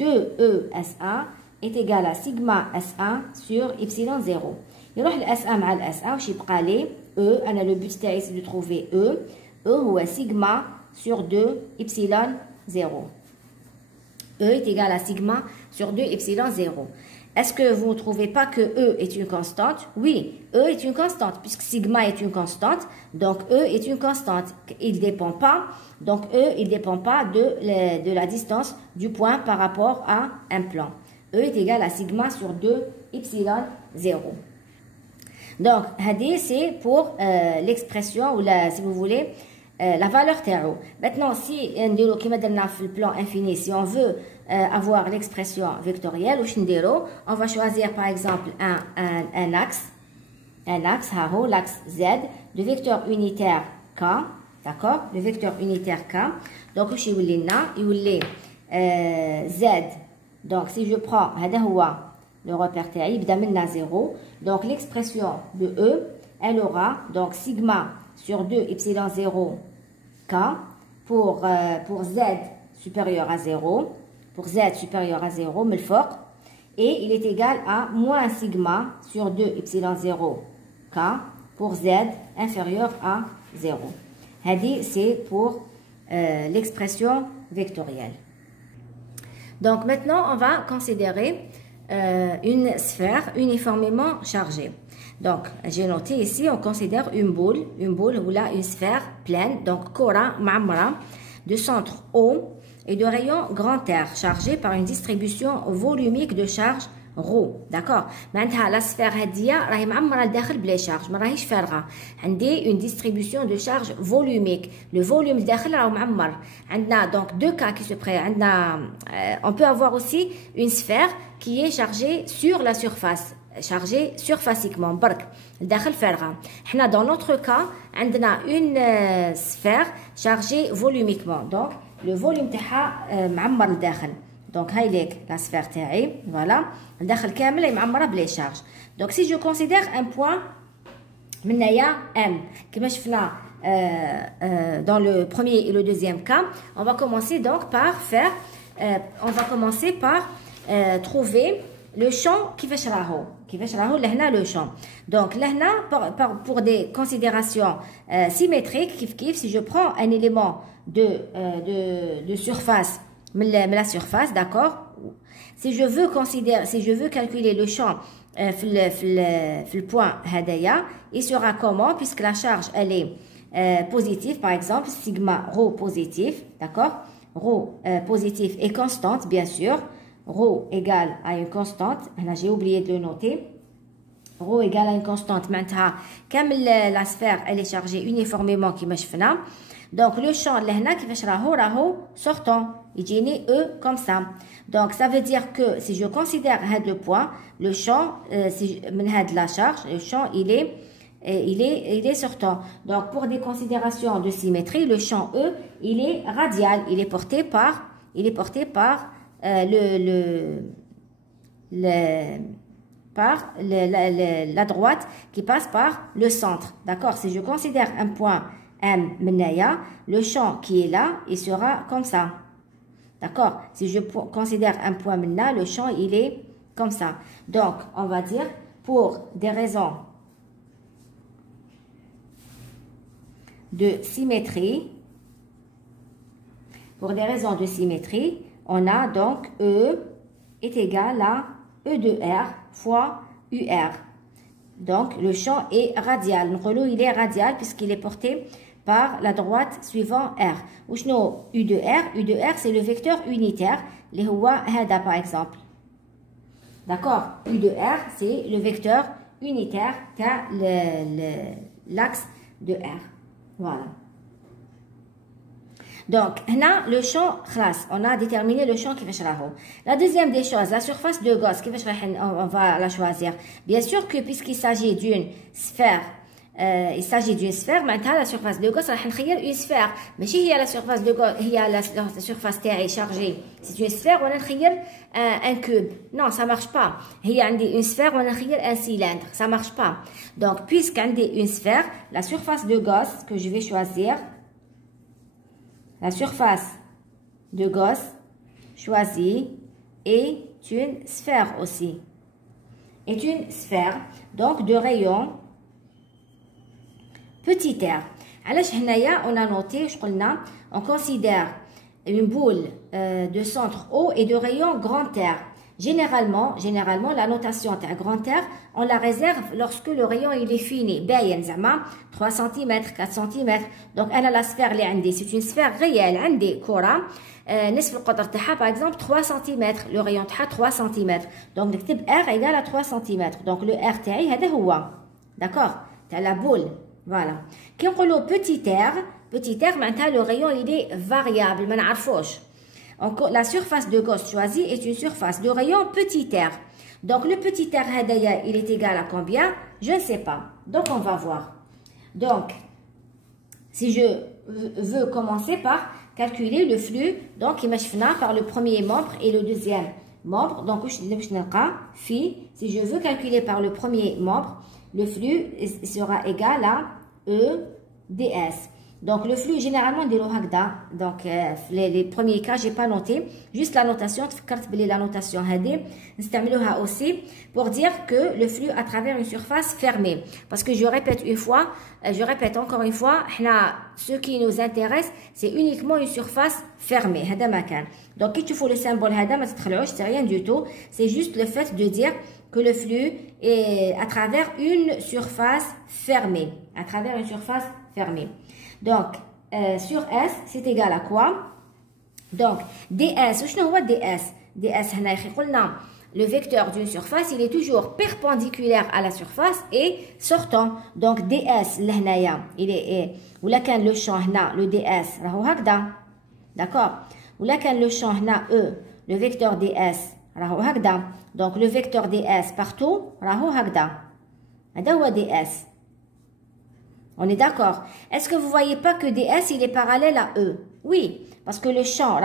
2E S1 est égal à sigma S1 sur epsilon 0. يروح ال S1 مع ال S1 واش يبقى لي E أنا le but تاعي c'est de trouver E هو sigma sur 2 epsilon 0. E est égal à sigma sur 2 epsilon 0. Est-ce que vous ne trouvez pas que E est une constante? Oui, E est une constante puisque sigma est une constante, donc E est une constante. Il ne dépend pas, donc E il dépend pas de la distance du point par rapport à un plan. E est égal à sigma sur 2 epsilon 0. Donc, c'est pour l'expression ou si vous voulez la valeur تاعو. Maintenant, si نديرو كيما درنا في le plan infini, si on veut avoir l'expression vectorielle, واش نديرو? On va choisir par exemple un axe, l'axe Z, de vecteur unitaire K, d'accord? Le vecteur unitaire K. Donc, واش يولي لنا؟ يولي Z. Donc, si je prends هذا هو le repère تاعي يبدا منا 0. Donc, l'expression de E, elle aura donc sigma sur 2 epsilon 0 K pour Z supérieur à 0, pour Z supérieur à 0, mais fort, et il est égal à moins sigma sur 2 epsilon 0 K pour Z inférieur à 0. Hadi, c'est pour l'expression vectorielle. Donc maintenant, on va considérer une sphère uniformément chargée. Donc, j'ai noté ici, on considère une boule ou là une sphère pleine, donc Kora Ma'amra, de centre O et de rayon grand R, chargée par une distribution volumique de charge ρ. D'accord? معناتها la sphère هادية راهي معمرة لداخل بلا شارج ما راهيش فارغة. عندي une distribution de charge volumique. Le volume لداخل راهو معمر. عندنا donc deux cas qui se présentent. عندنا on peut avoir aussi une sphère qui est chargée sur la surface. Chargée surfaciquement برك لداخل فارغة. حنا dans notre cas عندنا une sphère chargée volumiquement. Donc le volume تاعها معمر لداخل. Donc, هايليك la sphère تاعي, voilà. الداخل كامل هي معمرة بلي شارج. Donc, si je considère un point من هنايا M, كما شفنا dans le premier et le deuxième cas, on va commencer donc par faire, on va commencer par trouver le champ كيفاش راهو لهنا le champ. Donc, لهنا pour des considérations symétriques, كيف si je prends un élément de surface la surface, d'accord? Si je veux calculer le champ le point hadaya, il sera comment? Puisque la charge elle est positive, par exemple, sigma rho positif, d'accord? Rho positif et constante, bien sûr. Rho égale à une constante. Là, j'ai oublié de le noter. Rho égale à une constante. Maintenant, comme la sphère elle est chargée uniformément, qui شفنا. Donc, le champ لهنا كيفاش راهو sortant. يجيني E comme ça. Donc, ça veut dire que si je considère هاد le point, le champ, من هاد la charge, le champ, il est il est sortant. Donc, pour des considérations de symétrie, le champ E, il est radial. Il est porté par la droite qui passe par le centre. D'accord? Si je considère un point M menaya, le champ qui est là, il sera comme ça. D'accord? Si je considère un point mena, le champ, il est comme ça. Donc, on va dire, pour des raisons de symétrie, on a donc E est égal à E de R fois UR. Donc, le champ est radial. Le rouleau, il est radial puisqu'il est porté par la droite suivant R. Ou sinon, U de R. U de R, c'est le vecteur unitaire. Les Huwa Hada, par exemple. D'accord? U de R, c'est le vecteur unitaire qu'a l'axe de R. Voilà. Donc, là, le champ, on a déterminé le champ qui va changer. La deuxième des choses, la surface de Gauss, on va la choisir. Bien sûr que puisqu'il s'agit d'une sphère, maintenant la surface de Gauss, on va choisir une sphère. Mais si il y a la surface de Gauss, il y a la surface terre chargée, c'est une sphère, on va choisir un cube. Non, ça marche pas. Il y a une sphère, on va choisir un cylindre. Ça marche pas. Donc, puisqu'il y a une sphère, la surface de Gauss que je vais choisir, la surface de Gauss choisie est une sphère aussi. Est une sphère, donc de rayon petit r. Alors, on a noté, on considère une boule de centre haut et de rayon grand R. Généralement, la notation de grand R, on la réserve lorsque le rayon il est fini. Bayen, 3 cm, 4 cm. Donc, la sphère, c'est une sphère réelle. عندي كرة نصف القطر تاعها par exemple 3 cm. Le rayon تاعها 3 cm. Donc, نكتب R égale à 3 cm. Donc, le R تاعي هذا هو. D'accord? T'as la boule. Voilà. Quand on dit petit r, maintenant le rayon il est variable. ما نعرفوش. La surface de Gauss choisie est une surface de rayon petit r. Donc, le petit r, il est égal à combien? Je ne sais pas. Donc, on va voir. Donc, si je veux commencer par calculer le flux, donc, il m'a par le premier membre et le deuxième membre. Donc, si je veux calculer par le premier membre, le flux sera égal à E ds. Donc, le flux, généralement, de l'Ohagda. Donc, les premiers cas, je n'ai pas noté. Juste la notation, la notation aussi pour dire que le flux à travers une surface fermée. Parce que je répète encore une fois, ce qui nous intéresse, c'est uniquement une surface fermée. Donc, si tu fais le symbole, c'est rien du tout. C'est juste le fait de dire que le flux est à travers une surface fermée. À travers une surface fermée. Donc, sur S, c'est égal à quoi? Donc, ds, le vecteur d'une surface, il est toujours perpendiculaire à la surface et sortant. Donc, ds, il est, ou là, quand le champ, le ds, d'accord? Ou là, quand le champ, E, le vecteur ds, donc, le vecteur ds partout, ds. On est d'accord. Est-ce que vous voyez pas que ds, il est parallèle à E? Oui, parce que le champ,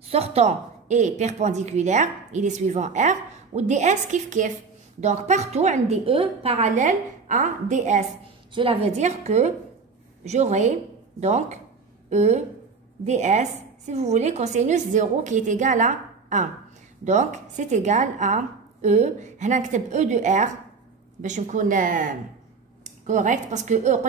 sortant est perpendiculaire, il est suivant R, ou ds, kif. Donc, partout, on dit E parallèle à ds. Cela veut dire que j'aurai, donc, E, ds, si vous voulez, cosinus 0 qui est égal à 1. Donc, c'est égal à E. On a E de R. Correct, parce que E,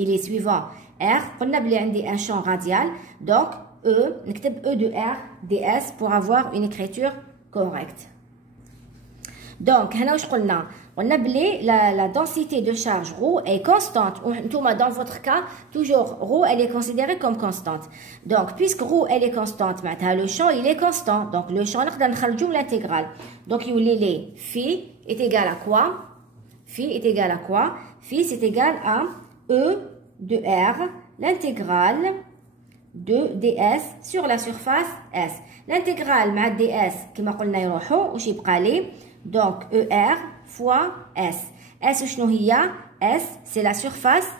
il est suivant R. On a un champ radial. Donc, E, E de R, ds pour avoir une écriture correcte. Donc, on a la densité de charge ρ est constante. Dans votre cas, toujours ρ, elle est considérée comme constante. Donc, puisque ρ, elle est constante, le champ, il est constant. Donc, le champ, on a l'intégrale. Donc, il phi est égal à quoi? Phi est égal à quoi? Phi, c'est égal à E de R, l'intégrale de ds sur la surface S. L'intégrale مع ds كما قلنا يروحوا وش يبقى لي؟ Donc ER fois S. S شنو هي؟ S, c'est la surface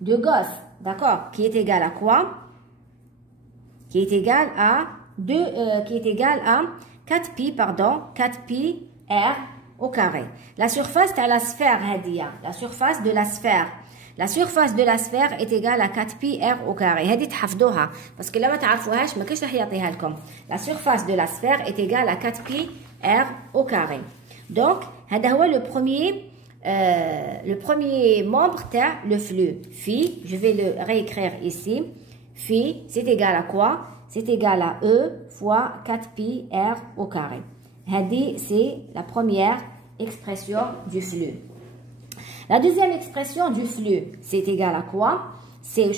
de Gauss, d'accord, qui est égale à quoi? Qui est égale à 4pi, pardon, 4pi R au carré. La surface de la sphère, la surface de la sphère. La surface de la sphère est égale à 4pi R au carré. هذه تحفظوها parce que là ما تعرفوهاش ما كاش راح يعطيها لكم. La surface de la sphère est égale à 4pi R au carré. Donc هذا هو le premier membre تاع le flux. Phi, je vais le réécrire ici. Phi, c'est égal à quoi? C'est égal à E fois 4pi R au carré. هذه c'est la première expression du flux. La deuxième expression du flux, c'est égal à quoi? C'est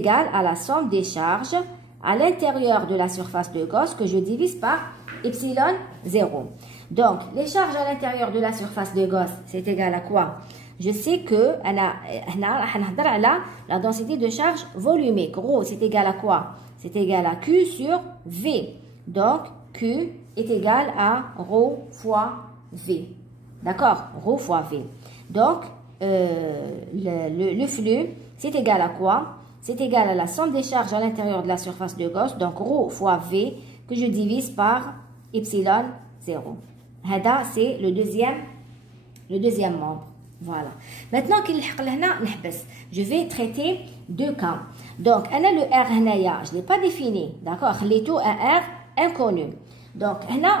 égal à la somme des charges à l'intérieur de la surface de Gauss que je divise par epsilon 0. Donc, les charges à l'intérieur de la surface de Gauss, c'est égal à quoi? Je sais que la densité de charge volumique. Rho, c'est égal à quoi? C'est égal à Q sur V. Donc, Q est égal à rho fois V. D'accord? Rho fois V. Donc, le flux, c'est égal à quoi? C'est égal à la somme des charges à l'intérieur de la surface de Gauss, donc rho fois V, que je divise par epsilon 0. Hada, c'est le deuxième membre. Voilà. Maintenant, je vais traiter deux cas. Donc, le R, je ne l'ai pas défini. D'accord? Les taux un R inconnu. Donc,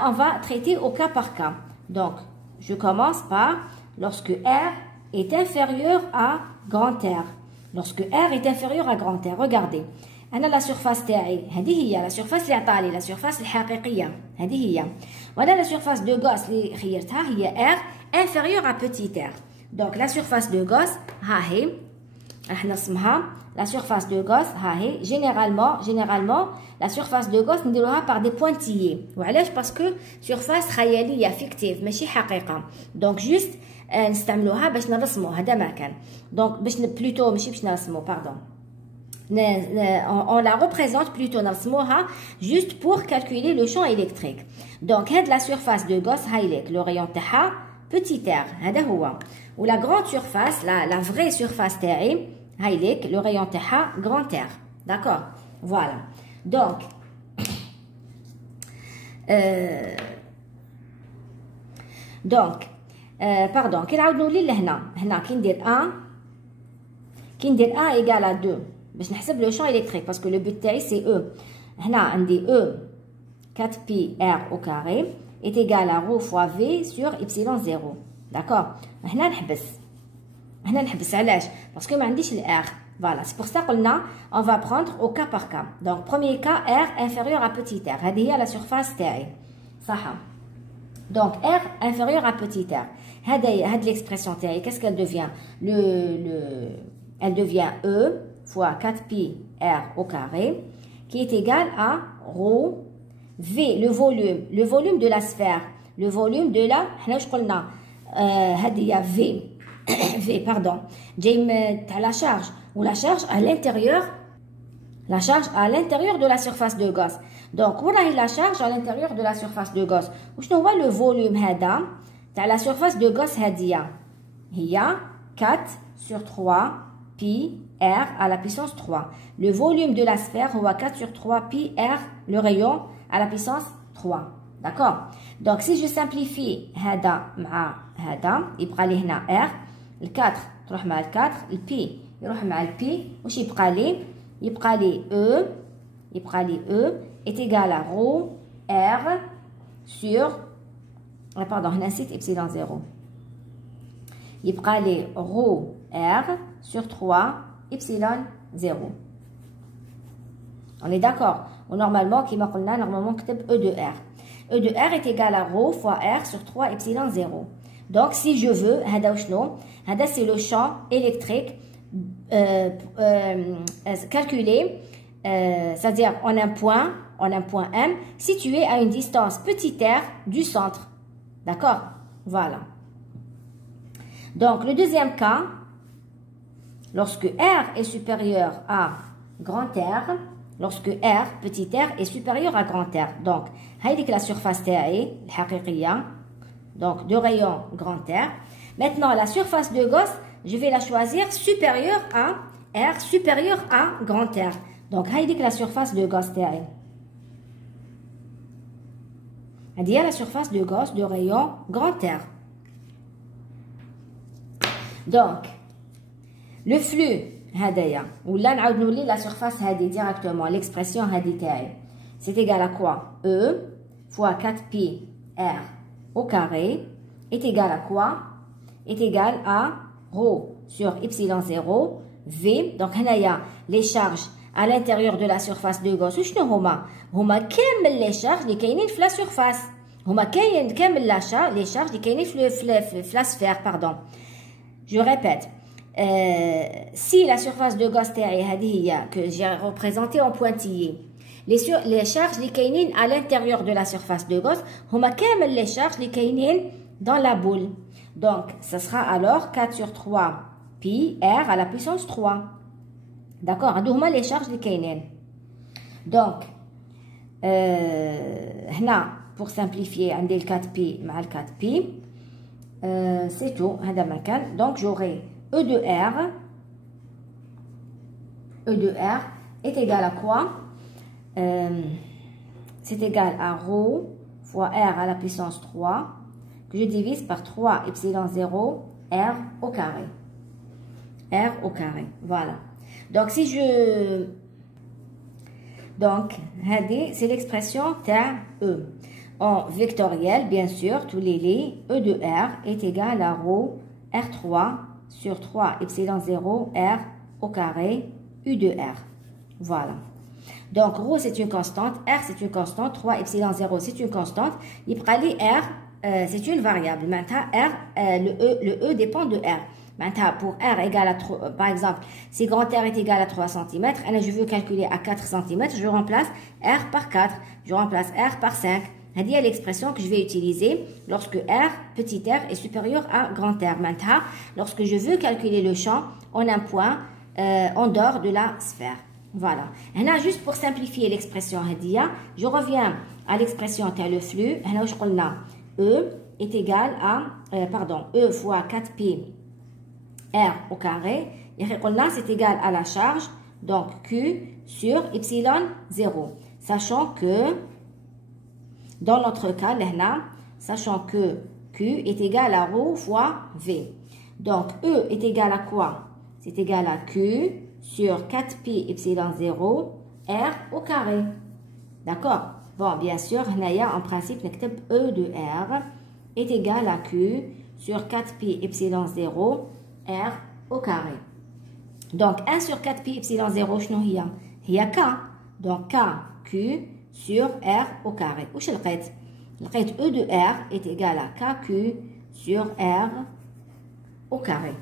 on va traiter au cas par cas. Donc, je commence par lorsque R est inférieur à grand R. Lorsque R est inférieur à grand R, regardez. La surface تاعي هذه هي la surface اللي عطالي la surface الحقيقية هذه هي. وأنا la surface de Gauss اللي خيرتها هي R inférieur à petit r. Donc la surface de Gauss ها هي راح نرسمها. La surface de Gauss ها هي. Généralement la surface de Gauss نديروها par des pointillés. وعلاش؟ parce que surface خيالية fictive ماشي حقيقة. Donc juste نستعملوها باش نرسمو هذا ما كان. Donc باش plutôt ماشي باش نرسمو pardon. On la représente plutôt juste pour calculer le champ électrique. Donc, la surface de Gauss, le rayon تاعها petit r, هذا هو. Ou la grande surface, la vraie surface تاعي, le rayon تاعها grand R. D'accord? Voilà. Donc, pardon, كي نعاود نولي لهنا كي ندير 1 égale à 2 باش نحسب le champ électrique parce que le but تاعي c'est E. هنا عندي E 4pi R au carré est égal à rho fois V sur epsilon 0. D'accord? هنا نحبس علاش؟ parce que ما عنديش ال R. Voilà, c'est pour ça قلنا on va prendre au cas par cas. Donc premier cas R inférieur à petit r. هذه هي la surface تاعي. صح. Donc R inférieur à petit r. هاد l'expression تاعي qu'est-ce qu'elle devient? Elle devient E fois 4pi R au carré, qui est égal à rho V, le volume de la sphère, le volume de la, V, V, pardon, la charge, ou la charge à l'intérieur de la surface de Gauss. Donc, où est la charge à l'intérieur de la surface de Gauss? Où je vois le volume de la surface de Gauss, il y a 4 sur 3 pi R à la puissance 3. Le volume de la sphère, on voit 4 sur 3 pi R, le rayon, à la puissance 3. D'accord? Donc, si je simplifie هذا مع هذا, يبقى لي هنا R, le 4 تروح مع le 4, le pi يروح مع le pi, واش يبقى لي؟ يبقى لي E est égal à rho R sur, pardon, هنا نسيت epsilon 0. يبقى لي rho R sur 3 epsilon 0. On est d'accord? Normalement, normalement, E de R. E de R est égal à rho fois R sur 3 epsilon 0. Donc, si je veux, c'est le champ électrique calculé, c'est-à-dire en un point M, situé à une distance petit r du centre. D'accord? Voilà. Donc, le deuxième cas, lorsque R est supérieur à grand R, lorsque R, petit r, est supérieur à grand R. Donc, la surface تاعي الحقيقية, donc de rayon grand R. Maintenant, la surface de Gauss, je vais la choisir supérieure à R, supérieure à grand R. Donc, هاي la surface de Gauss تاعي. هذه هي la surface de Gauss de rayon grand R. Donc, le flux هذايا ولا نعاود نولي la surface هذه directement l'expression هذه تاعي. C'est égal à quoi? E fois 4pi R au carré est égal à quoi? Est égal à rho sur epsilon 0 V. Donc, les charges à l'intérieur de la surface de Gauss. وشنو هما كامل les charges اللي كاينين في la surface. هما كامل les charges اللي كاينين في la sphère, pardon. Je répète. Si la surface de Gauss تاعي هذه هي que j'ai représentée en pointillé, les charges اللي كاينين à l'intérieur de la surface de Gauss هما كامل les charges اللي كاينين dans la boule. Donc, ça sera alors 4 sur 3 pi R à la puissance 3. D'accord? هادو هما les charges اللي كاينين. Donc, هنا pour simplifier عندي ال 4pi مع ال 4pi. C'est tout. هذا ما كان. Donc, j'aurai E de R est égal à quoi? C'est égal à rho fois R à la puissance 3 que je divise par 3 epsilon 0 R au carré. R au carré. Voilà. Donc, si je... Donc, c'est l'expression ta E. En vectoriel, bien sûr, tous les lits, E de R est égal à rho R3 sur 3 epsilon 0 R au carré U de R. Voilà. Donc, rho, c'est une constante, R, c'est une constante, 3 epsilon 0, c'est une constante. Il prend les R, c'est une variable. Maintenant, R, le E dépend de R. Maintenant, pour R égale à 3, par exemple, si grand R est égal à 3 cm, et je veux calculer à 4 cm, je remplace R par 4, je remplace R par 5. C'est l'expression que je vais utiliser lorsque R, petit r, est supérieur à grand R. Maintenant, lorsque je veux calculer le champ en un point en dehors de la sphère. Voilà. Et là, juste pour simplifier l'expression, je reviens à l'expression tel le flux. E est égal à, E fois 4pi R au carré. Et c'est égal à la charge, donc Q sur epsilon 0. Sachant que, dans notre cas, sachant que Q est égal à rho fois V. Donc, E est égal à quoi? C'est égal à Q sur 4pi epsilon 0 R au carré. D'accord? Bon, bien sûr, en principe, E de R est égal à Q sur 4pi epsilon 0 R au carré. Donc, 1 sur 4pi epsilon 0, il y a K. Donc, K, Q sur R au carré. Où je le répète? E de R est égal à KQ sur R au carré.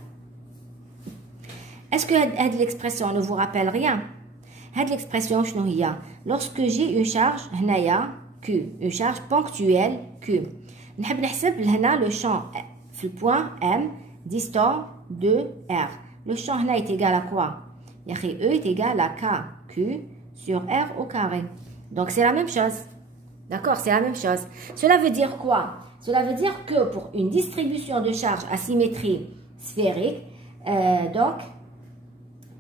Est-ce que cette expression ne vous rappelle rien? Cette expression, lorsque j'ai une charge, Q, une charge ponctuelle Q. نحب نحسب هنا le champ في le point M distant de R. Le champ هنا est égal à quoi? E est égal à KQ sur R au carré. Donc, c'est la même chose. D'accord? C'est la même chose. Cela veut dire quoi? Cela veut dire que pour une distribution de charge à symétrie sphérique,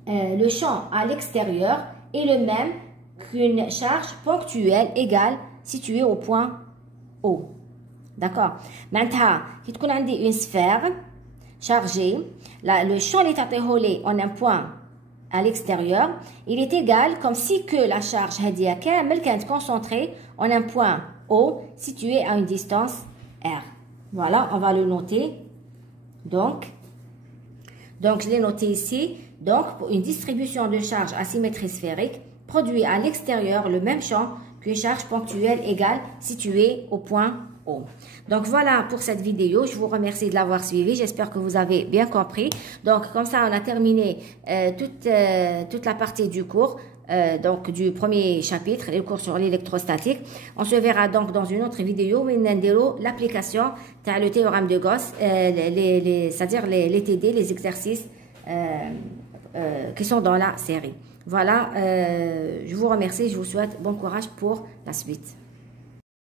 le champ à l'extérieur est le même qu'une charge ponctuelle égale située au point O. D'accord? Maintenant, si tu as une sphère chargée, le champ est en un point à l'extérieur, il est égal comme si que la charge est concentrée en un point O situé à une distance R. Voilà, on va le noter. Donc je l'ai noté ici. Donc, pour une distribution de charge à symétrie sphérique, produit à l'extérieur le même champ qu'une charge ponctuelle égale située au point O. Donc, voilà pour cette vidéo. Je vous remercie de l'avoir suivi. J'espère que vous avez bien compris. Donc, comme ça, on a terminé toute la partie du cours, donc du premier chapitre, le cours sur l'électrostatique. On se verra donc dans une autre vidéo où l'application de le théorème de Gauss, c'est-à-dire les TD, les exercices qui sont dans la série. Voilà, je vous remercie, je vous souhaite bon courage pour la suite.